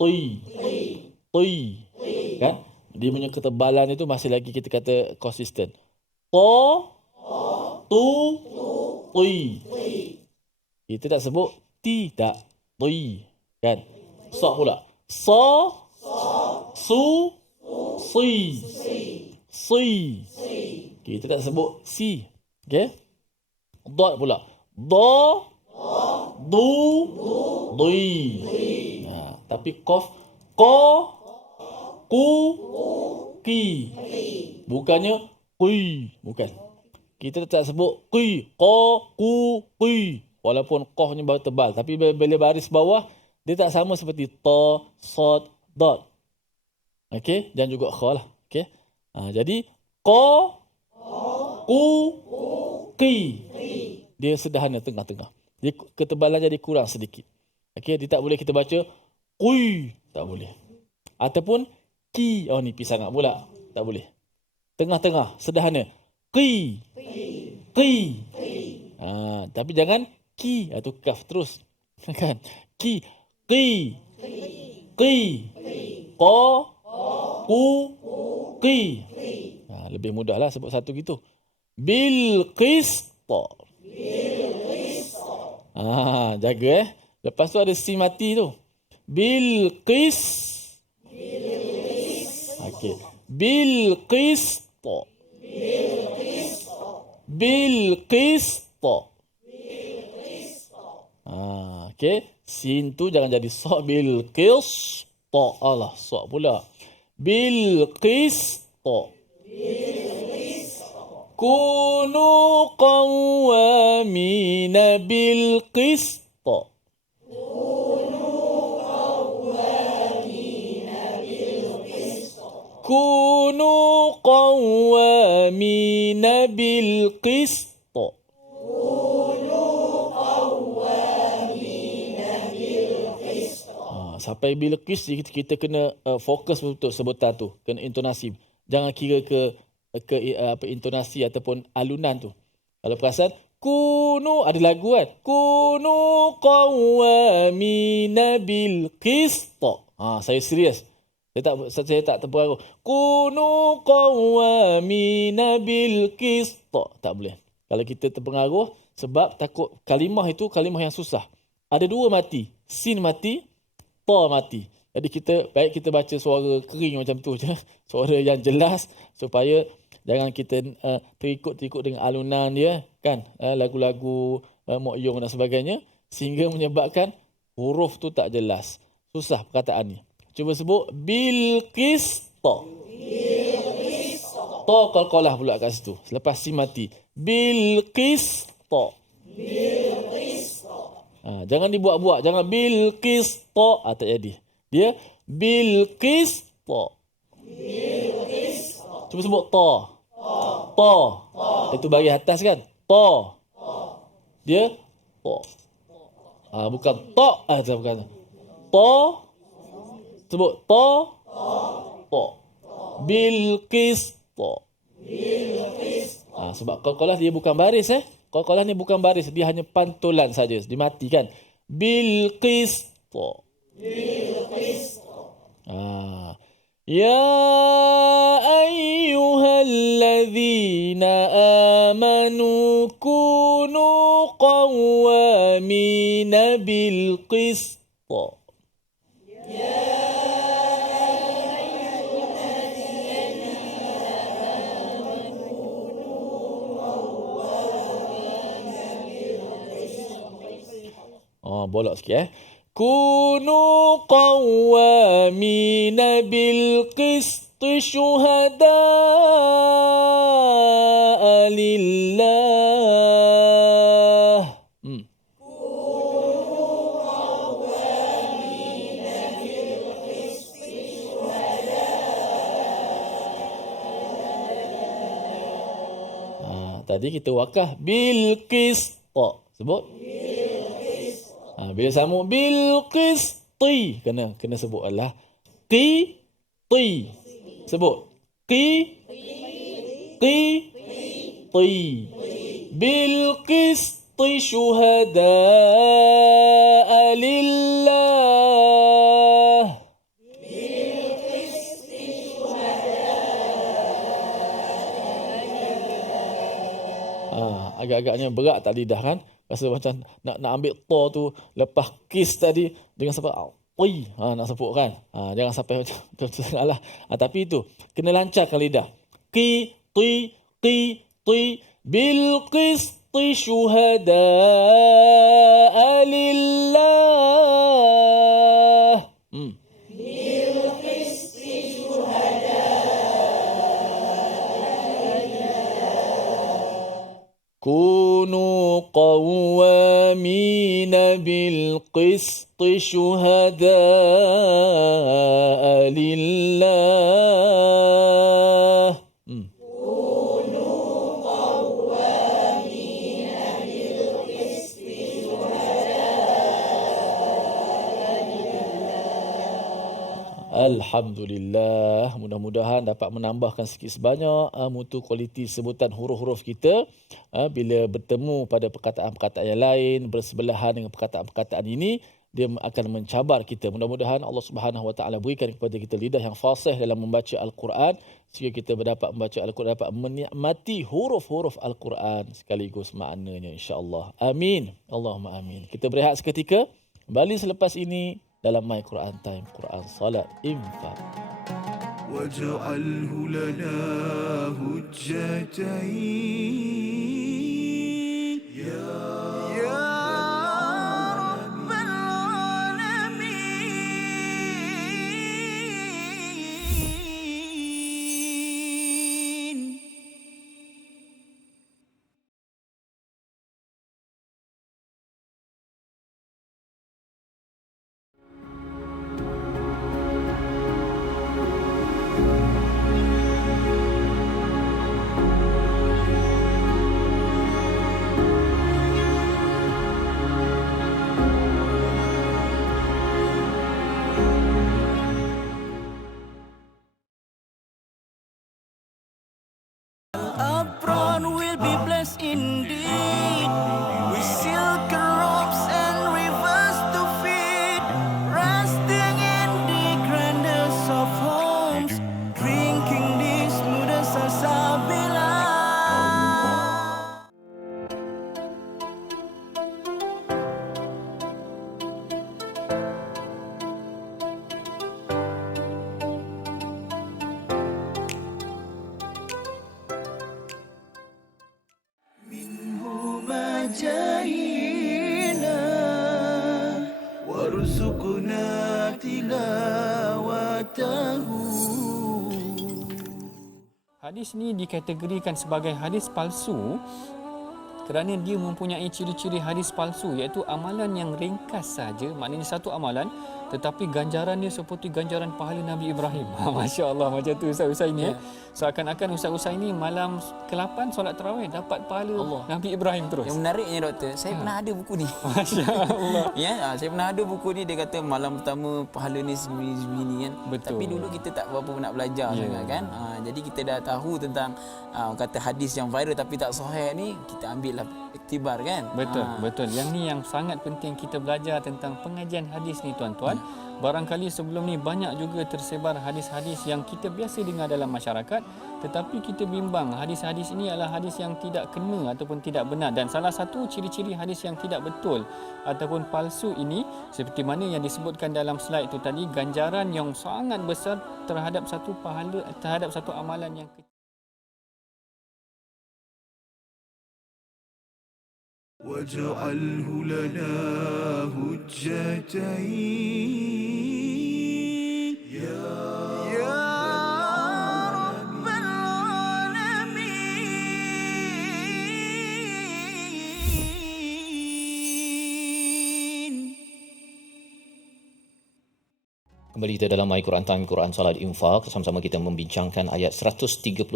ti. Kan? Dia punya ketebalan itu masih lagi kita kata konsisten. Ta, tu, ti. Kita tak sebut ti, tak. Ti. Kan? Sa pula. Sa, su, si. Si. Kita tak sebut si. Okay? Dot pula. Da, du, di. Tapi qaf, qa, ku, ki. Bukannya qi. Bukan. Kita tak sebut qi, qa, ku, qi. Walaupun qafnya baru tebal. Tapi bila baris bawah, dia tak sama seperti ta, sad, dad. Okey, dan juga kha lah. Okey. Jadi qa, qu, qi. Dia sederhana tengah-tengah. Dia ketebalan jadi kurang sedikit. Okey, dia tak boleh kita baca qui, tak boleh. Ataupun ki. Oh ni pi sangat pula. Tak boleh. Tengah-tengah, sederhana. Qi. Qi. Tapi jangan ki atau kaf terus. Kan? Ki. Qi. Qi. Qa. Qu. Qi. Lebih mudahlah sebut satu gitu. Bil qista. Jaga Lepas tu ada si mati tu. Bil qis. Okey. Bil qista. Bil qista. Okey. Sin tu jangan jadi sa. Bil qista. Allah, sa pula. Bil qista. Kunu qawwamina bil qista. Kunu qawwamina bil qista. Sampai bil qist kita kena fokus betul sebutan tu, kena intonasi. Jangan kira ke intonasi ataupun alunan tu. Kalau perasan kunu ada lagu kan. Kunu qawwamina bil qista. Saya serius. Saya tak terpengaruh. Kunu qawwamina bil qista. Tak boleh. Kalau kita terpengaruh sebab takut kalimah itu kalimah yang susah. Ada dua mati. Sin mati, ta mati. Jadi baik kita baca suara kering macam tu je. Suara yang jelas supaya jangan kita terikut-ikut dengan alunan dia kan. Lagu-lagu Mok Yong dan sebagainya. Sehingga menyebabkan huruf tu tak jelas. Susah perkataan ni. Cuba sebut bil qista. Ta qalqalah pula kat situ. Selepas si mati. Bil qista. Jangan dibuat-buat. Jangan bil qista. Tak jadi. Dia bil qista. Cuba sebut ta. Ta. Itu bagi atas kan? Ta. Dia ta. Bukan ta. Bukan. Ta. Sebut ta. Ta. Bil qista. Sebab qalqalah dia bukan baris Qalqalah ni bukan baris, dia hanya pantulan saja. Dimatikan. Bil qista. Ya ayyuhalladzina amanu kunu qawwamina bil qista. Bolok sikit Kunu qawwamina bil qisti syuhada'a lillah. Tadi kita wakaf bil qista. Sebut. Bila sambung bil qisti kena sebut adalah qi ti. Sebut qi ti bil qisti syuhada'a lillah. Agak-agaknya berat tak lidah kan? Rasa macam nak ambil ta tu lepas kis tadi dengan sampai nak sebut kan. Jangan sampai macam tu salah. Tapi itu kena lancarkan lidah. Qi ti bil qisti syuhada'a lillah. Bil qisti syuhada'a. Kunu qawwamina بالقسط شهداء لله. Alhamdulillah, mudah-mudahan dapat menambahkan sikit sebanyak mutu kualiti sebutan huruf-huruf kita bila bertemu pada perkataan-perkataan yang lain, bersebelahan dengan perkataan-perkataan ini, dia akan mencabar kita. Mudah-mudahan Allah Subhanahu Wa Taala berikan kepada kita lidah yang fasih dalam membaca Al-Quran sehingga kita dapat membaca Al-Quran, dapat menikmati huruf-huruf Al-Quran sekaligus maknanya, insya-Allah. Amin. Allahumma amin. Kita berehat seketika. Kembali selepas ini dalam My Quran Time, Quran Salat Infak. واجعله لنا هجتين يا رب العالمين. Apron will be blessed indeed with silk robes and rivers to feed, resting in the grandest of homes, drinking the smoothest salsabila. جاهنا وارزقنا تلاوته. Hadis ni dikategorikan sebagai hadis palsu kerana dia mempunyai ciri-ciri hadis palsu, iaitu amalan yang ringkas saja, maknanya satu amalan tetapi ganjarannya seperti ganjaran pahala Nabi Ibrahim. Masya Allah, macam tu Ustaz ini. Seakan-akan Ustaz ini malam ke-8 solat tarawih dapat pahala Allah. Nabi Ibrahim terus. Yang menariknya doktor, saya pernah ada buku ni. Masya Allah. Saya pernah ada buku ni, dia kata malam pertama pahala ni segini kan. Betul. Tapi dulu kita tak berapa nak belajar sangat kan. Jadi kita dah tahu tentang kata hadis yang viral tapi tak sahih ni, kita ambil lah iktibar kan. Betul. Yang ni yang sangat penting kita belajar tentang pengajian hadis ni tuan-tuan. Barangkali sebelum ni banyak juga tersebar hadis-hadis yang kita biasa dengar dalam masyarakat, tetapi kita bimbang hadis-hadis ini adalah hadis yang tidak kena ataupun tidak benar. Dan salah satu ciri-ciri hadis yang tidak betul ataupun palsu ini, seperti mana yang disebutkan dalam slide itu tadi, ganjaran yang sangat besar terhadap satu pahala, terhadap satu amalan yang kecil. واجعله لنا هجتين يا رب العالمين. Kembali kita dalam My Quran Time, Quran Salat Infak. Sama-sama kita membincangkan ayat 135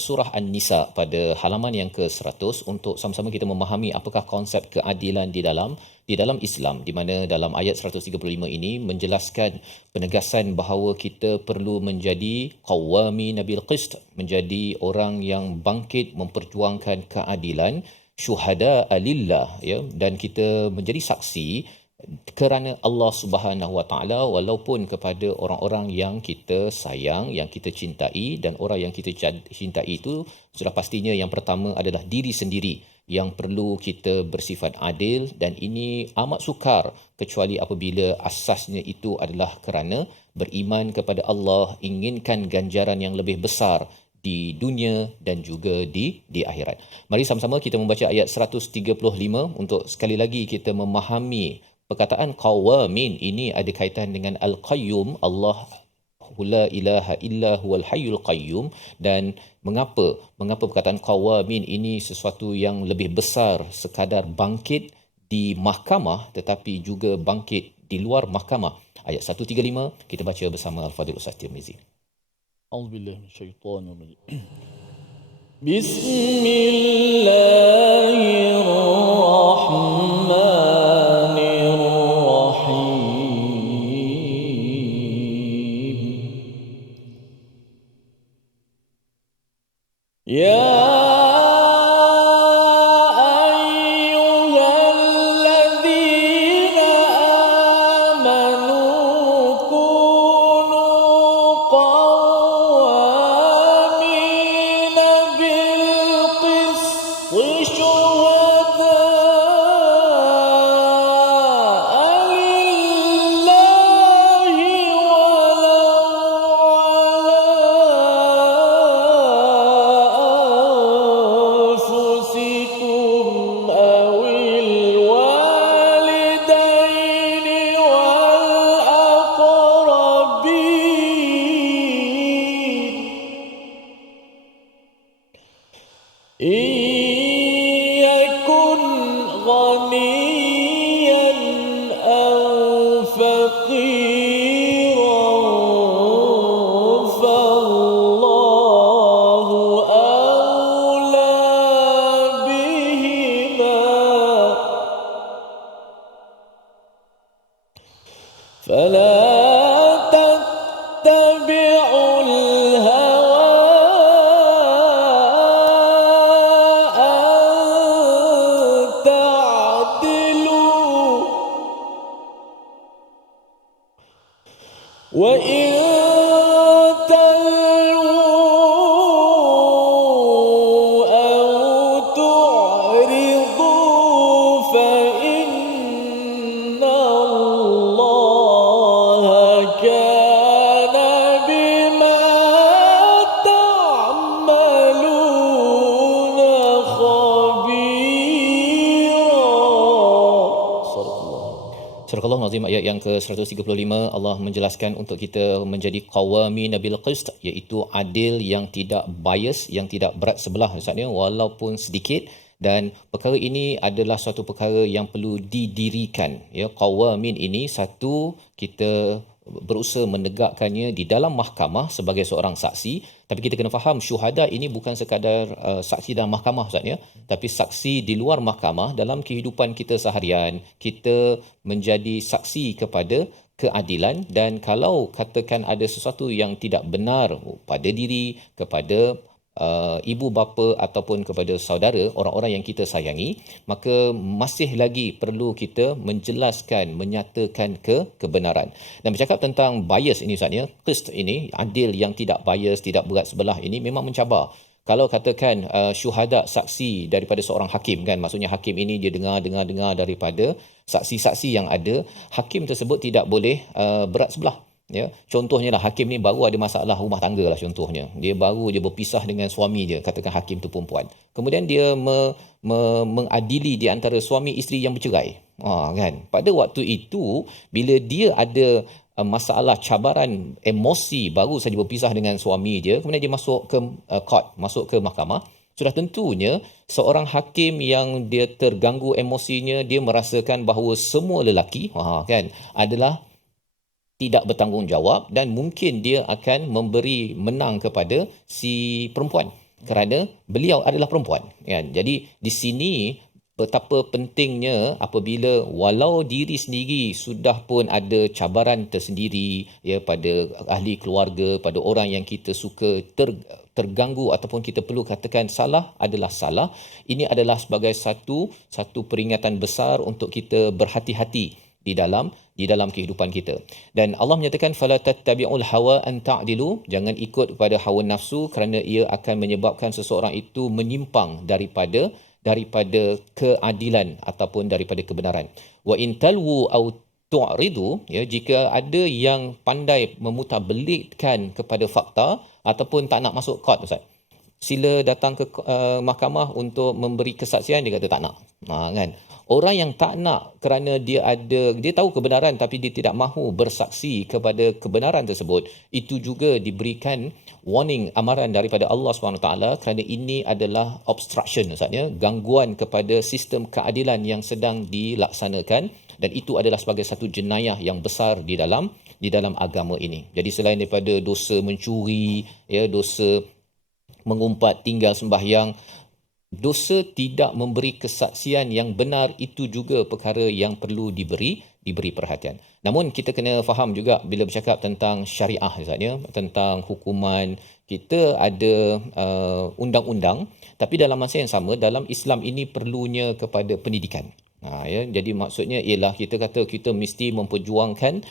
surah An-Nisa pada halaman yang ke-100 untuk sama-sama kita memahami apakah konsep keadilan di dalam Islam, di mana dalam ayat 135 ini menjelaskan penegasan bahawa kita perlu menjadi qawwami bil qist, menjadi orang yang bangkit memperjuangkan keadilan, syuhada lillah, ya, dan kita menjadi saksi kerana Allah Subhanahu Wa Taala, walaupun kepada orang-orang yang kita sayang, yang kita cintai, dan orang yang kita cintai itu sudah pastinya yang pertama adalah diri sendiri yang perlu kita bersifat adil, dan ini amat sukar kecuali apabila asasnya itu adalah kerana beriman kepada Allah, inginkan ganjaran yang lebih besar di dunia dan juga di akhirat. Mari sama-sama kita membaca ayat 135 untuk sekali lagi kita memahami perkataan qawamin ini ada kaitan dengan al-qayyum, Allah la ilaha illa huwal hayyul qayyum. Dan mengapa perkataan qawamin ini sesuatu yang lebih besar sekadar bangkit di mahkamah tetapi juga bangkit di luar mahkamah. Ayat 135 kita baca bersama Al-Fadhil Ustaz Tirmizi. A'udzubillahi minasyaitonirrajim. Bismillahirrahmanirrahim. Ya Surah Al-Nazim ayat yang ke-135 Allah menjelaskan untuk kita menjadi qawami nabil qist, iaitu adil yang tidak bias, yang tidak berat sebelah maksudnya walaupun sedikit, dan perkara ini adalah suatu perkara yang perlu didirikan. Ya, qawamin ini satu, kita berusaha menegakkannya di dalam mahkamah sebagai seorang saksi, tapi kita kena faham syuhada ini bukan sekadar saksi dalam mahkamah maksudnya, tapi saksi di luar mahkamah dalam kehidupan kita seharian. Kita menjadi saksi kepada keadilan, dan kalau katakan ada sesuatu yang tidak benar pada diri, kepada ibu bapa ataupun kepada saudara, orang-orang yang kita sayangi, maka masih lagi perlu kita menjelaskan, menyatakan kebenaran. Dan bercakap tentang bias ini Ustaz, qist ini, adil yang tidak bias, tidak berat sebelah ini memang mencabar. Kalau katakan syuhada, saksi daripada seorang hakim kan, maksudnya hakim ini dia dengar daripada saksi-saksi yang ada, hakim tersebut tidak boleh berat sebelah. Ya, contohnya lah, hakim ni baru ada masalah rumah tangga lah contohnya. Dia baru je berpisah dengan suami dia, katakan hakim tu perempuan. Kemudian dia mengadili di antara suami isteri yang bercerai. Kan? Pada waktu itu bila dia ada masalah cabaran emosi, baru saja berpisah dengan suami dia, kemudian dia masuk ke court, masuk ke mahkamah, sudah tentunya seorang hakim yang dia terganggu emosinya, dia merasakan bahawa semua lelaki kan adalah tidak bertanggungjawab, dan mungkin dia akan memberi menang kepada si perempuan kerana beliau adalah perempuan kan. Jadi di sini betapa pentingnya apabila walau diri sendiri sudah pun ada cabaran tersendiri ya, pada ahli keluarga, pada orang yang kita suka terganggu ataupun kita perlu katakan salah adalah salah. Ini adalah sebagai satu peringatan besar untuk kita berhati-hati di dalam kehidupan kita. Dan Allah menyatakan fala tattabi'ul hawa an ta'dilu, jangan ikut kepada hawa nafsu kerana ia akan menyebabkan seseorang itu menyimpang daripada keadilan ataupun daripada kebenaran. Wa in talwu au tu'ridu, ya, jika ada yang pandai memutarbelikkan kepada fakta ataupun tak nak masuk court Ustaz. sila datang ke mahkamah untuk memberi kesaksian, dia kata tak nak. Kan? Orang yang tak nak kerana dia tahu kebenaran tapi dia tidak mahu bersaksi kepada kebenaran tersebut, itu juga diberikan warning, amaran daripada Allah SWT, kerana ini adalah obstruction, maksudnya gangguan kepada sistem keadilan yang sedang dilaksanakan, dan itu adalah sebagai satu jenayah yang besar di dalam agama ini. Jadi selain daripada dosa mencuri, dosa mengumpat tinggal sembahyang, dosa tidak memberi kesaksian yang benar itu juga perkara yang perlu diberi perhatian. Namun kita kena faham juga bila bercakap tentang syariah, misalnya tentang hukuman, kita ada undang-undang, tapi dalam masa yang sama dalam Islam ini perlunya kepada pendidikan. Jadi maksudnya ialah kita kata kita mesti memperjuangkan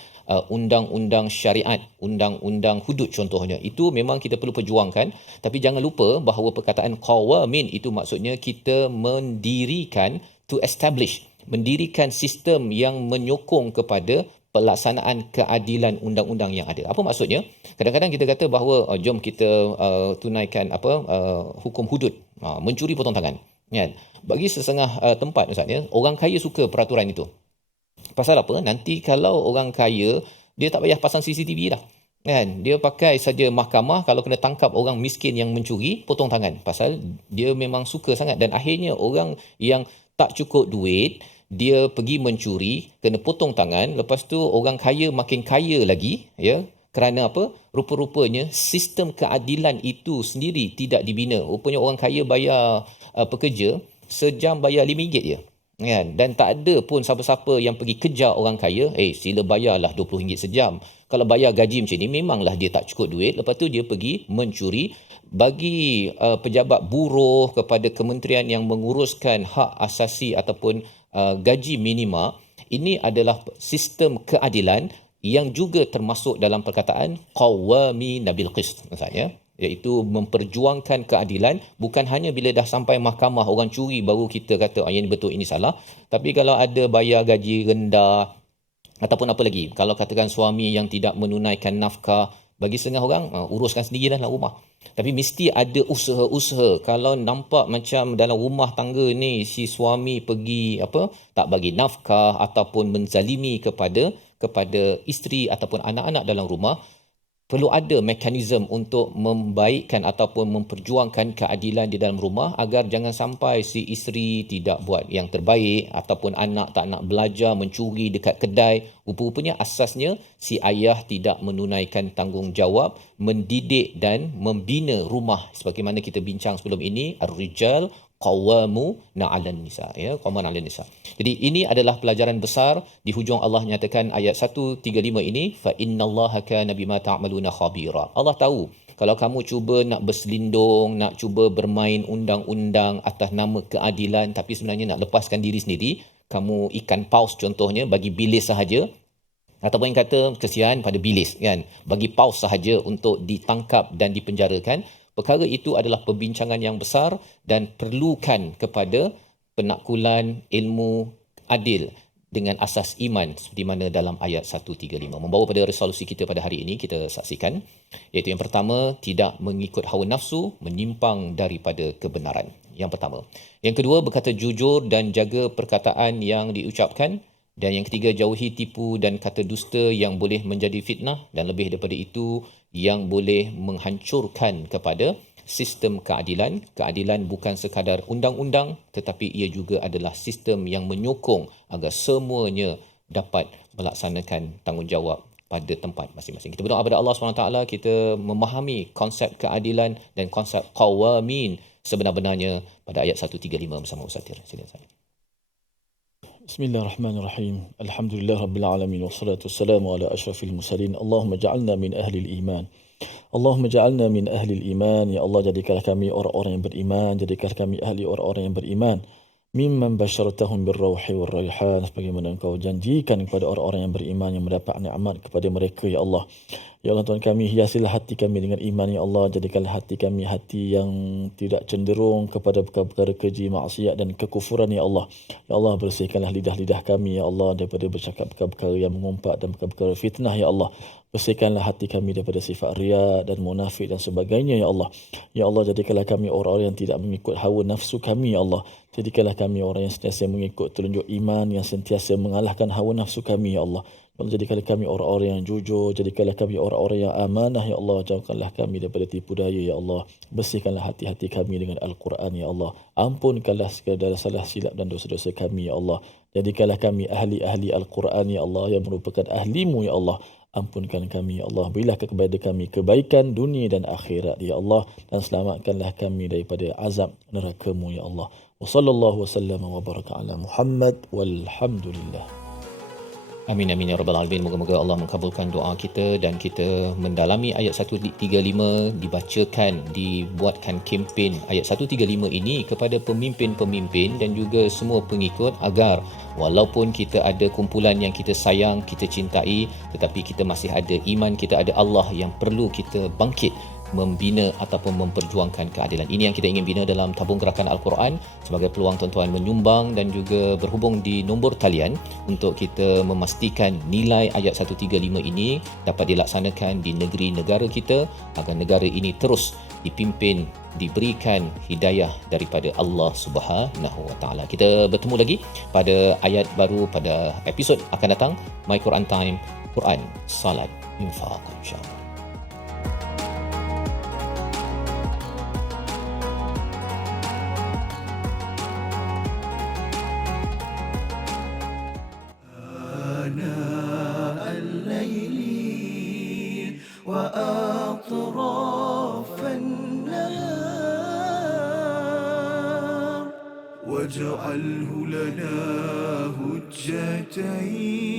undang-undang syariat, undang-undang hudud contohnya. Itu memang kita perlu perjuangkan, tapi jangan lupa bahawa perkataan qawamin itu maksudnya kita mendirikan sistem yang menyokong kepada pelaksanaan keadilan undang-undang yang ada. Apa maksudnya? Kadang-kadang kita kata bahawa jom kita tunaikan hukum hudud, mencuri potong tangan. Kan? Bagi setengah tempat misalnya, orang kaya suka peraturan itu. Pasal apa? Nanti kalau orang kaya, dia tak payah pasang CCTV dah. Kan? Dia pakai saja mahkamah, kalau kena tangkap orang miskin yang mencuri, potong tangan. Pasal dia memang suka sangat, dan akhirnya orang yang tak cukup duit, dia pergi mencuri, kena potong tangan, lepas tu orang kaya makin kaya lagi, kerana apa? Rupa-rupanya sistem keadilan itu sendiri tidak dibina. Rupanya orang kaya bayar pekerja sejam bayar RM5 je. Kan? Dan tak ada pun siapa-siapa yang pergi kejar orang kaya, sila bayarlah RM20 sejam. Kalau bayar gaji macam ni, memanglah dia tak cukup duit, lepas tu dia pergi mencuri. Bagi pejabat buruh, kepada kementerian yang menguruskan hak asasi ataupun gaji minima, ini adalah sistem keadilan yang juga termasuk dalam perkataan qawamin bil qist, maksudnya iaitu memperjuangkan keadilan. Bukan hanya bila dah sampai mahkamah orang curi baru kita kata ini betul, ini salah. Tapi kalau ada bayar gaji rendah ataupun apa lagi, kalau katakan suami yang tidak menunaikan nafkah, bagi setengah orang uruskan sendiri dalam rumah. Tapi mesti ada usaha-usaha. Kalau nampak macam dalam rumah tangga ni si suami pergi tak bagi nafkah ataupun menzalimi kepada isteri ataupun anak-anak dalam rumah, perlu ada mekanisme untuk membaikkan ataupun memperjuangkan keadilan di dalam rumah, agar jangan sampai si isteri tidak buat yang terbaik ataupun anak tak nak belajar, mencuri dekat kedai. Rupa-rupanya asasnya si ayah tidak menunaikan tanggungjawab mendidik dan membina rumah. Sebagaimana kita bincang sebelum ini, ar-rijal qawwamuna 'alan nisa, qawamun 'alan nisa. Jadi ini adalah pelajaran besar. Di hujung Allah nyatakan ayat 135 ini, fa innallaha kana bima ta'maluna khabira. Allah tahu kalau kamu cuba nak berselindung, nak cuba bermain undang-undang atas nama keadilan, tapi sebenarnya nak lepaskan diri sendiri, kamu ikan paus contohnya, bagi bilis sahaja, ataupun yang kata kesian pada bilis, kan, bagi paus sahaja untuk ditangkap dan dipenjarakan. Perkara itu adalah perbincangan yang besar dan perlukan kepada penakkulan ilmu adil dengan asas iman, seperti mana dalam ayat 135. Membawa pada resolusi kita pada hari ini, kita saksikan, iaitu yang pertama, tidak mengikut hawa nafsu, menyimpang daripada kebenaran. Yang pertama. Yang kedua, berkata jujur dan jaga perkataan yang diucapkan. Dan yang ketiga, jauhi tipu dan kata dusta yang boleh menjadi fitnah, dan lebih daripada itu yang boleh menghancurkan kepada sistem keadilan. Keadilan bukan sekadar undang-undang, tetapi ia juga adalah sistem yang menyokong agar semuanya dapat melaksanakan tanggungjawab pada tempat masing-masing. Kita berdoa kepada Allah SWT, kita memahami konsep keadilan dan konsep qawamin sebenar-benarnya pada ayat 135 bersama Ustaz Tir. Silakan. Bismillahirrahmanirrahim. Alhamdulillah Rabbil Alamin. Wassalatu wassalamu ala ashrafil mursalin. Allahumma ja'alna min ahlil iman. Allahumma ja'alna min ahlil iman. Ya Allah, jadikanlah kami orang-orang yang beriman. Jadikanlah kami ahli orang-orang yang beriman. Mimman basyartahum birrauhi warraihan. Sebagaimana engkau janjikan kepada orang-orang yang beriman yang mendapat nikmat kepada mereka, ya Allah. Ya Allah Tuhan kami, hiasilah hati kami dengan iman ya Allah. Jadikanlah hati kami hati yang tidak cenderung kepada perkara-perkara keji, maksiat dan kekufuran ya Allah. Ya Allah, bersihkanlah lidah-lidah kami ya Allah daripada bercakap perkara-perkara yang mengumpat dan perkara-perkara fitnah ya Allah. Bersihkanlah hati kami daripada sifat riya dan munafik dan sebagainya ya Allah. Ya Allah, jadikanlah kami orang-orang yang tidak mengikut hawa nafsu kami ya Allah. Jadikanlah kami orang yang sentiasa mengikut telunjuk iman, yang sentiasa mengalahkan hawa nafsu kami ya Allah. Ya Allah, jadikanlah kami orang-orang yang jujur, jadikanlah kami orang-orang yang amanah ya Allah. Jauhkanlah kami daripada tipu daya ya Allah. Bersihkanlah hati-hati kami dengan Al-Quran ya Allah. Ampunkanlah segala salah silap dan dosa-dosa kami ya Allah. Jadikanlah kami ahli-ahli Al-Quran ya Allah, yang merupakan ahlimu ya Allah. Ampunkan kami ya Allah. Berilah kepada kami kebaikan dunia dan akhirat ya Allah, dan selamatkanlah kami daripada azab neraka-Mu ya Allah. Wa sallallahu wasallam wa baraka ala Muhammad walhamdulillah. Amin amin ya rabbal alamin. Moga-moga Allah mengabulkan doa kita dan kita mendalami ayat 135, dibacakan, dibuatkan kempen ayat 135 ini kepada pemimpin-pemimpin dan juga semua pengikut, agar walaupun kita ada kumpulan yang kita sayang, kita cintai, tetapi kita masih ada iman, kita ada Allah yang perlu kita bangkit membina ataupun memperjuangkan keadilan. Ini yang kita ingin bina dalam tabung gerakan Al-Quran. Sebagai peluang tuan-tuan menyumbang dan juga berhubung di nombor talian untuk kita memastikan nilai ayat 135 ini dapat dilaksanakan di negeri negara kita, agar negara ini terus dipimpin, diberikan hidayah daripada Allah Subhanahu Wa Taala. Kita bertemu lagi pada ayat baru pada episod akan datang. My Quran Time, Quran, Salat, Infaq, insya-Allah. وأطراف النهار واجعله لنا هجتين